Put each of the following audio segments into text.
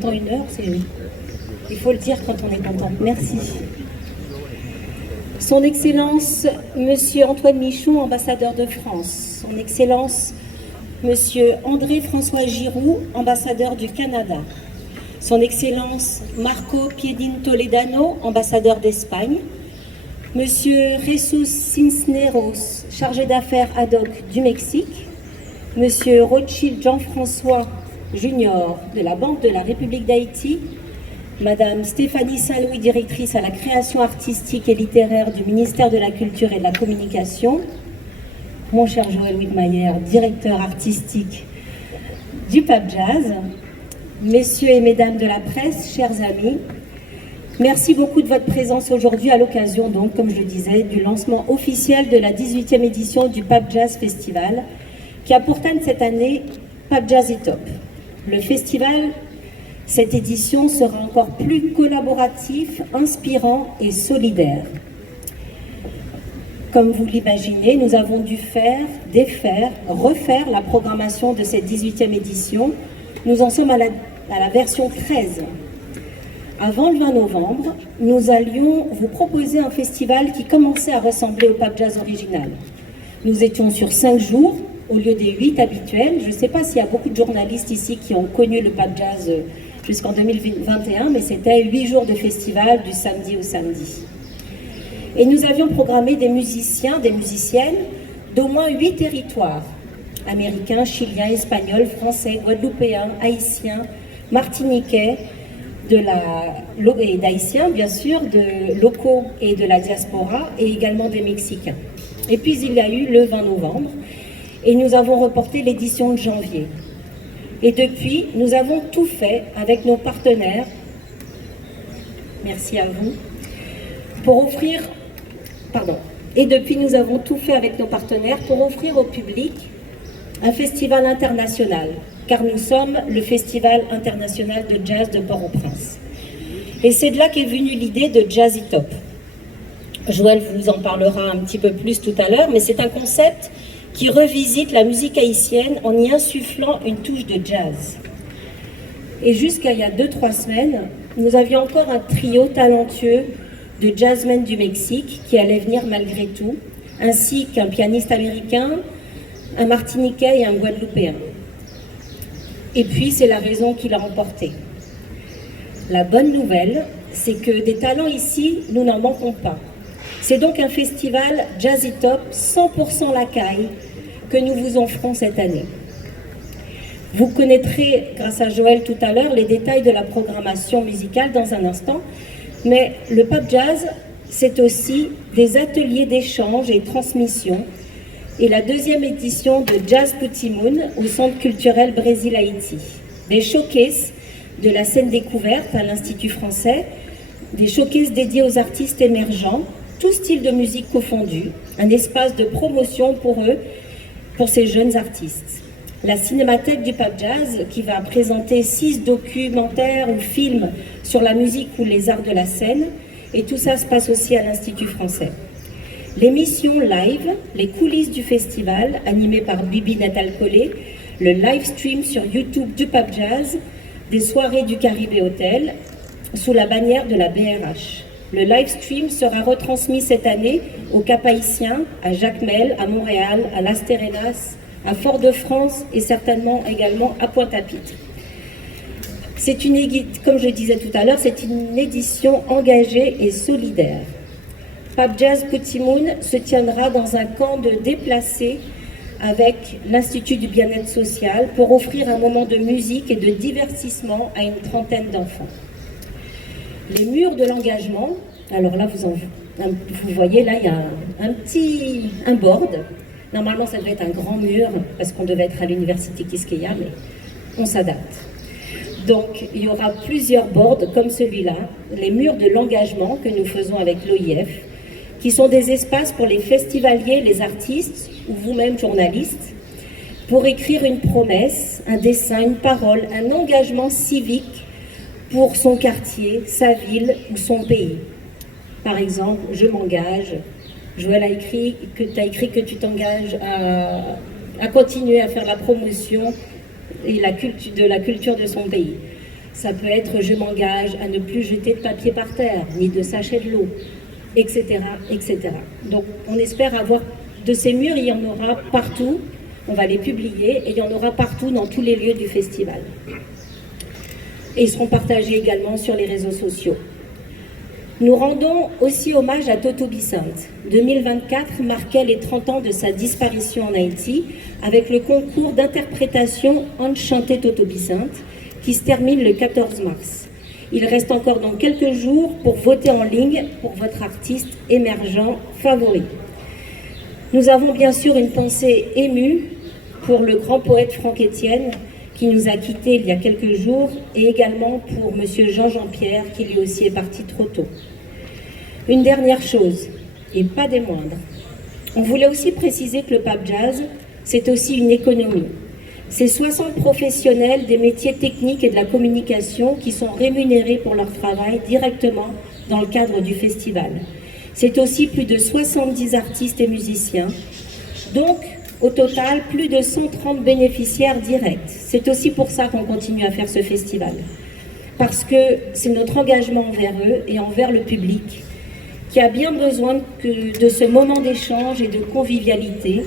temps une heure, il faut le dire quand on est content. Merci. Son Excellence, Monsieur Antoine Michon, ambassadeur de France. Son Excellence, Monsieur André-François Giroux, ambassadeur du Canada. Son Excellence, Marco Piedin Toledano, ambassadeur d'Espagne. Monsieur Jesus Cisneros, chargé d'affaires ad hoc du Mexique. Monsieur Rothschild Jean-François Junior de la Banque de la République d'Haïti. Madame Stéphanie Saint-Louis, directrice à la création artistique et littéraire du ministère de la Culture et de la Communication. Mon cher Joël Widmayer, directeur artistique du Pape Jazz. Messieurs et mesdames de la presse, chers amis, merci beaucoup de votre présence aujourd'hui à l'occasion, donc, comme je le disais, du lancement officiel de la 18e édition du Pape Jazz Festival, qui a pour thème cette année Pape Jazz est top. Le festival, cette édition sera encore plus collaboratif, inspirant et solidaire. Comme vous l'imaginez, nous avons dû refaire la programmation de cette 18e édition. Nous en sommes à la version 13. Avant le 20 novembre, nous allions vous proposer un festival qui commençait à ressembler au Pape Jazz original. Nous étions sur 5 jours, au lieu des 8 habituels. Je ne sais pas s'il y a beaucoup de journalistes ici qui ont connu le Pape Jazz jusqu'en 2021, mais c'était 8 jours de festival du samedi au samedi. Et nous avions programmé des musiciens, des musiciennes d'au moins 8 territoires, américains, chiliens, espagnols, français, guadeloupéens, haïtiens, martiniquais, et d'haïtiens, bien sûr, de locaux et de la diaspora, et également des Mexicains. Et puis il y a eu le 20 novembre, et nous avons reporté l'édition de janvier. Et depuis, nous avons tout fait avec nos partenaires, merci à vous, pour offrir, et depuis nous avons tout fait avec nos partenaires pour offrir au public un festival international, car nous sommes le Festival international de jazz de Port-au-Prince. Et c'est de là qu'est venue l'idée de Jazzy Top. Joël vous en parlera un petit peu plus tout à l'heure, mais c'est un concept qui revisite la musique haïtienne en y insufflant une touche de jazz. Et jusqu'à il y a 2-3 semaines, nous avions encore un trio talentueux de jazzmen du Mexique qui allait venir malgré tout, ainsi qu'un pianiste américain, un martiniquais et un guadeloupéen. Et puis c'est la raison qui l'a emporté. La bonne nouvelle, c'est que des talents ici, nous n'en manquons pas. C'est donc un festival Jazzy Top 100% la caille que nous vous offrons cette année. Vous connaîtrez, grâce à Joël tout à l'heure, les détails de la programmation musicale dans un instant, mais le Pape Jazz, c'est aussi des ateliers d'échange et de transmission, et la 2e édition de Jazz Petit Moon au Centre culturel Brésil-Haïti. Des showcases de la scène découverte à l'Institut français, des showcases dédiés aux artistes émergents, tout style de musique confondu, un espace de promotion pour eux, pour ces jeunes artistes. La Cinémathèque du Pape Jazz, qui va présenter 6 documentaires ou films sur la musique ou les arts de la scène, et tout ça se passe aussi à l'Institut français. L'émission live, les coulisses du festival, animée par Bibi Natal Collet, le live stream sur YouTube du Pape Jazz, des soirées du Caribé Hotel, sous la bannière de la BRH. Le live stream sera retransmis cette année au Cap-Haïtien, à Jacmel, à Montréal, à Las Terrenas, à Fort-de-France et certainement également à Pointe-à-Pitre. C'est comme je disais tout à l'heure, c'est une édition engagée et solidaire. Pape Jazz Petit Moon se tiendra dans un camp de déplacés avec l'Institut du bien-être social pour offrir un moment de musique et de divertissement à une trentaine d'enfants. Les murs de l'engagement, alors là vous voyez, là il y a un board. Normalement ça devait être un grand mur parce qu'on devait être à l'université Quisqueya, mais on s'adapte. Donc il y aura plusieurs boards comme celui-là, les murs de l'engagement que nous faisons avec l'OIF, qui sont des espaces pour les festivaliers, les artistes ou vous-même journalistes, pour écrire une promesse, un dessin, une parole, un engagement civique pour son quartier, sa ville ou son pays. Par exemple, je m'engage, Joël a écrit que tu t'engages à continuer à faire la promotion et de la culture de son pays. Ça peut être je m'engage à ne plus jeter de papier par terre, ni de sachets de l'eau, etc., etc. Donc on espère avoir de ces murs, il y en aura partout, on va les publier, et il y en aura partout dans tous les lieux du festival. Et ils seront partagés également sur les réseaux sociaux. Nous rendons aussi hommage à Toto Bicinte. 2024 marquait les 30 ans de sa disparition en Haïti avec le concours d'interprétation Enchanté Toto Bicinte qui se termine le 14 mars. Il reste encore dans quelques jours pour voter en ligne pour votre artiste émergent favori. Nous avons bien sûr une pensée émue pour le grand poète Franck Etienne qui nous a quittés il y a quelques jours et également pour monsieur Jean Pierre qui lui aussi est parti trop tôt. Une dernière chose, et pas des moindres, on voulait aussi préciser que le Pape Jazz, c'est aussi une économie. C'est 60 professionnels des métiers techniques et de la communication qui sont rémunérés pour leur travail directement dans le cadre du festival. C'est aussi plus de 70 artistes et musiciens. Donc, au total, plus de 130 bénéficiaires directs. C'est aussi pour ça qu'on continue à faire ce festival. Parce que c'est notre engagement envers eux et envers le public qui a bien besoin de ce moment d'échange et de convivialité,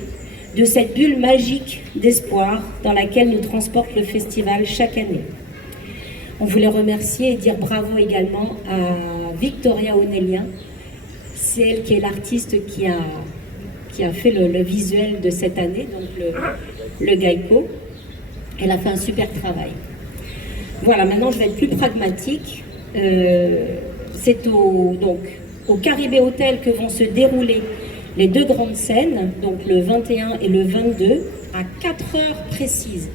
de cette bulle magique d'espoir dans laquelle nous transporte le festival chaque année. On voulait remercier et dire bravo également à Victoria Onélien. C'est elle qui est l'artiste qui a fait le visuel de cette année, donc le Gaïko. Elle a fait un super travail. Voilà, maintenant je vais être plus pragmatique. C'est au Caribé Hotel que vont se dérouler les deux grandes scènes, donc le 21 et le 22, à 4 heures précises.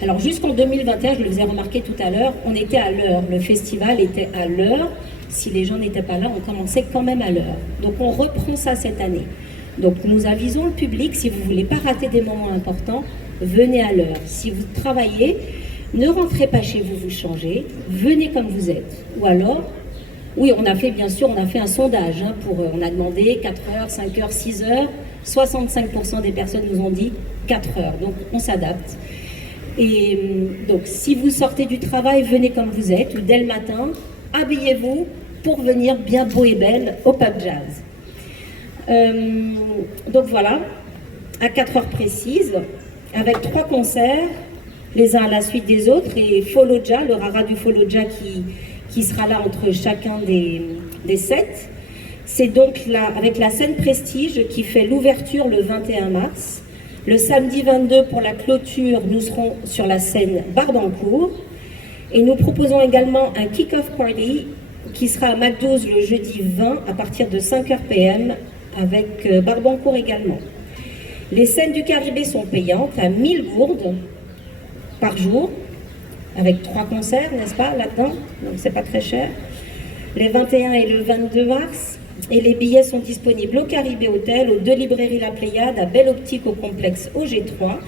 Alors jusqu'en 2021, je le faisais remarquer tout à l'heure, on était à l'heure, le festival était à l'heure. Si les gens n'étaient pas là, on commençait quand même à l'heure. Donc on reprend ça cette année. Donc nous avisons le public, si vous ne voulez pas rater des moments importants, venez à l'heure. Si vous travaillez, ne rentrez pas chez vous, vous changez, venez comme vous êtes. Ou alors, oui, on a fait un sondage, on a demandé 4 heures, 5 heures, 6 heures, 65% des personnes nous ont dit 4 heures, donc on s'adapte. Et donc si vous sortez du travail, venez comme vous êtes, ou dès le matin, habillez-vous pour venir bien beau et belle au Pape Jazz. Donc voilà, à 4 heures précises, avec 3 concerts, les uns à la suite des autres, et Foloja, le Rara du Foloja qui sera là entre chacun des 7. C'est donc avec la scène Prestige qui fait l'ouverture le 21 mars. Le samedi 22 pour la clôture, nous serons sur la scène Barbancourt. Et nous proposons également un kick-off party qui sera à McDo's le jeudi 20 à partir de 5h PM avec Barbancourt également. Les scènes du Caribé sont payantes à 1000 gourdes par jour, avec 3 concerts, n'est-ce pas, là-dedans, donc c'est pas très cher. Les 21 et le 22 mars, et les billets sont disponibles au Caribé Hotel, aux 2 librairies La Pléiade, à Belle Optique au complexe OG3,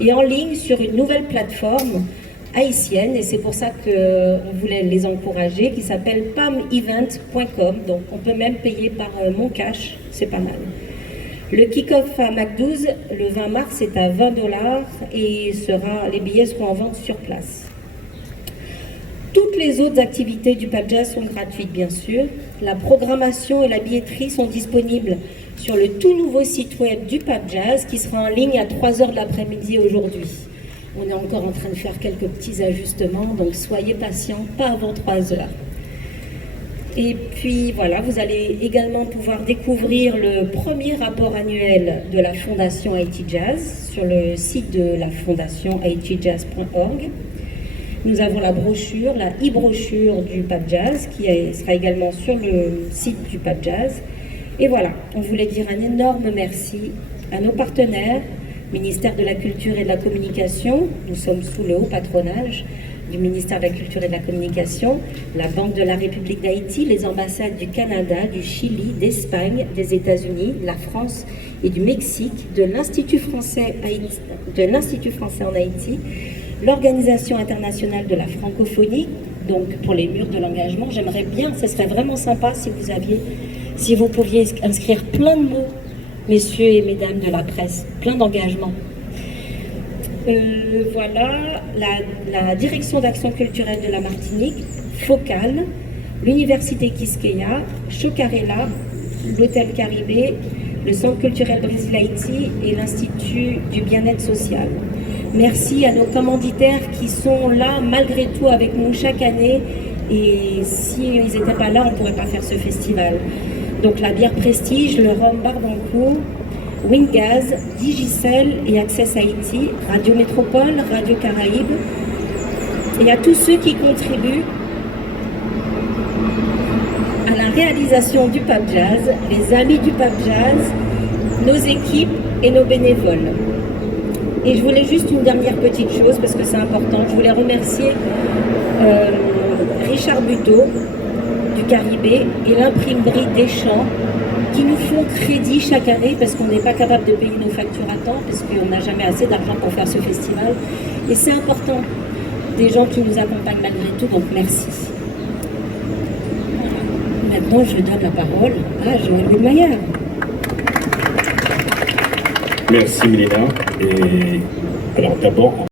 et en ligne sur une nouvelle plateforme haïtienne, et c'est pour ça qu'on voulait les encourager, qui s'appelle pamevent.com, donc on peut même payer par Mon Cash, c'est pas mal. Le kick-off à McDo's, le 20 mars, est à $20 et les billets seront en vente sur place. Toutes les autres activités du Pape Jazz sont gratuites, bien sûr. La programmation et la billetterie sont disponibles sur le tout nouveau site web du Pape Jazz qui sera en ligne à 3h de l'après-midi aujourd'hui. On est encore en train de faire quelques petits ajustements, donc soyez patients, pas avant 3h. Et puis voilà, vous allez également pouvoir découvrir le premier rapport annuel de la Fondation Haïti Jazz sur le site de la fondation haitijazz.org. Nous avons la brochure, la e-brochure du Pape Jazz qui sera également sur le site du Pape Jazz. Et voilà, on voulait dire un énorme merci à nos partenaires, ministère de la Culture et de la Communication. Nous sommes sous le haut patronage du ministère de la Culture et de la Communication, la Banque de la République d'Haïti, les ambassades du Canada, du Chili, d'Espagne, des États-Unis, de la France et du Mexique, de l'Institut français en Haïti, l'Organisation internationale de la francophonie, donc pour les murs de l'engagement. J'aimerais bien, ce serait vraiment sympa si vous pouviez inscrire plein de mots, messieurs et mesdames de la presse, plein d'engagements. Voilà, la direction d'action culturelle de la Martinique, Focal, l'Université Quisqueya, Chocarella, l'Hôtel Caribé, le Centre culturel Brésil-Haïti et l'Institut du bien-être social. Merci à nos commanditaires qui sont là malgré tout avec nous chaque année, et s'ils n'étaient pas là, on ne pourrait pas faire ce festival. Donc la bière Prestige, le rhum Barbancourt, Wingaz, Digicel et Access Haïti, Radio Métropole, Radio Caraïbes, et à tous ceux qui contribuent à la réalisation du Pape Jazz, les amis du Pape Jazz, nos équipes et nos bénévoles. Et je voulais juste une dernière petite chose, parce que c'est important. Je voulais remercier Richard Buteau du Caribé et l'imprimerie Deschamps qui nous font crédit chaque année parce qu'on n'est pas capable de payer nos factures à temps, parce qu'on n'a jamais assez d'argent pour faire ce festival. Et c'est important, des gens qui nous accompagnent malgré tout, donc merci. Maintenant, je donne la parole à Joël Wilmayer. Merci Mélina. Et alors d'abord,